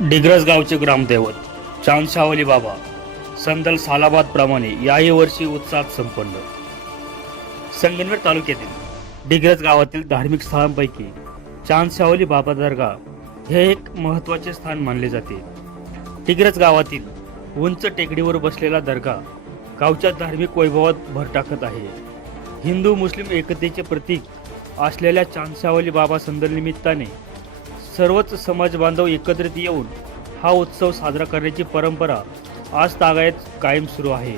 डिग्रस गावचे ग्रामदैवत चांदशावली बाबा संदल सालाबाद प्रमाणे याही वर्षी उत्साहात संपन्न. संगमनेर तालुक्यातील डिग्रस गावातील धार्मिक स्थळांपैकी चांदशावली बाबा दर्गा हे एक महत्त्वाचे स्थान मानले जाते. डिग्रस गावातील उंच टेकडीवर बसलेला दर्गा गावच्या धार्मिक वैभवात भर टाकत आहे. हिंदू मुस्लिम एकतेचे प्रतीक असलेल्या चांदशावली बाबा संदल निमित्ताने सर्वच समाज बांधव एकत्रित येऊन हा उत्सव साजरा करण्याची परंपरा आज तागायत कायम सुरू आहे.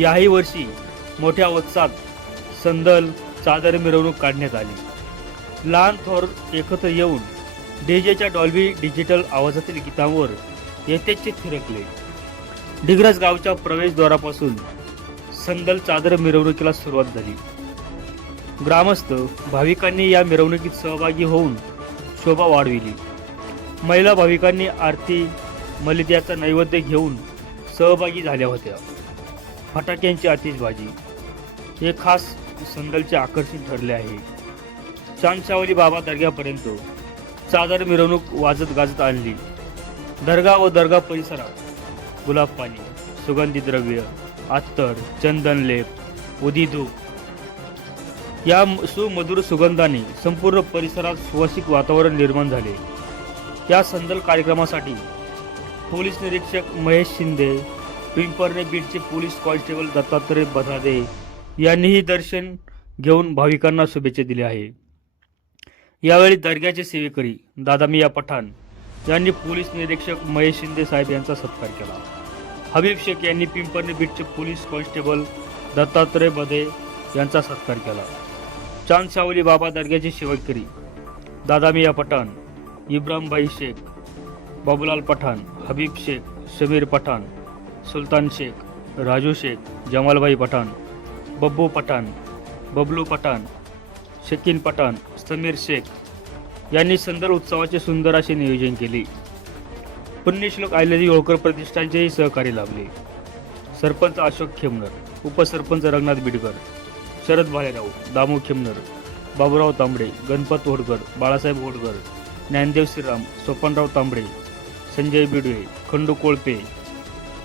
याही वर्षी मोठ्या उत्साहात संदल चादर मिरवणूक काढण्यात आली. लहान थोर एकत्र येऊन डीजेच्या डॉल्बी डिजिटल आवाजातील गीतांवर यथेच्छित थिरकले. डिग्रज गावच्या प्रवेशद्वारापासून संदल चादर मिरवणुकीला सुरुवात झाली. ग्रामस्थ भाविकांनी या मिरवणुकीत सहभागी होऊन शोभा वाढविली. महिला भाविकांनी आरती मलिद्याचा नैवेद्य घेऊन सहभागी झाल्या होत्या. फटाक्यांची आतिषबाजी हे खास संदलचे आकर्षण ठरले आहे. चांदशावली बाबा दर्ग्यापर्यंत चादर मिरवणूक वाजत गाजत आणली. दर्गा व दर्गा परिसरात गुलाब पाणी सुगंधी द्रव्य अत्तर चंदन लेप उदी धूप या सुमधुर सुगंधाने संपूर्ण परिसरात सुवासिक वातावरण निर्माण झाले. या संदल कार्यक्रमासाठी पोलीस निरीक्षक महेश शिंदे पिंपरणे बीडचे पोलीस कॉन्स्टेबल दत्तात्रय बधादे यांनीही दर्शन घेऊन भाविकांना शुभेच्छा दिल्या आहे यावेळी दर्ग्याचे सेवेकरी दादामिया पठाण यांनी पोलीस निरीक्षक महेश शिंदे साहेब यांचा सत्कार केला. हबीब शेख यांनी पिंपरणे बीटचे पोलीस कॉन्स्टेबल दत्तात्रय बधे यांचा सत्कार केला. चांद सावली बाबा दर्ग्याची सेवकरी दादामिया पठाण इब्राहिमभाई शेख बाबूलाल पठाण हबीब शेख शमीर पठाण सुलतान शेख राजू शेख जमालभाई पठाण बब्बू पठाण बबलू पठाण शकीन पठाण समीर शेख यांनी संदर उत्सवाचे सुंदर असे नियोजन केले. पुण्यश्लोक आयलेली होळकर प्रतिष्ठानचेही सहकार्य लाभले. सरपंच अशोक खेमनर उपसरपंच रंगनाथ बिडकर शरद भालेराव दामू खेमनर बाबूराव तांबडे गणपत होडकर बाळासाहेब होडकर ज्ञानदेव श्रीराम सोपनराव तांबडे संजय बिडवे खंडू कोळपे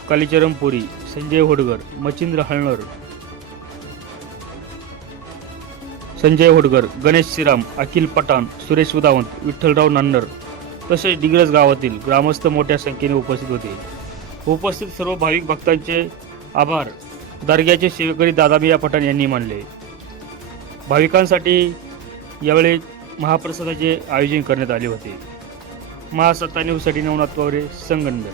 कालीचरण पुरी संजय होडगर मचिंद्र हळणर संजय होडगर गणेश श्रीराम अखिल पठाण सुरेश उदावंत विठ्ठलराव नान्नर तसेच डिग्रज गावातील ग्रामस्थ मोठ्या संख्येने उपस्थित होते. उपस्थित सर्व भाविक भक्तांचे आभार. दर्ग्याचे सेवेकरी दादामिया पठाण यांनी मानले. भाविकांसाठी यावेळी महाप्रसादाचे आयोजन करण्यात आले होते. महासत्ता न्यूजसाठी नवनाथ पवरे संगमनेर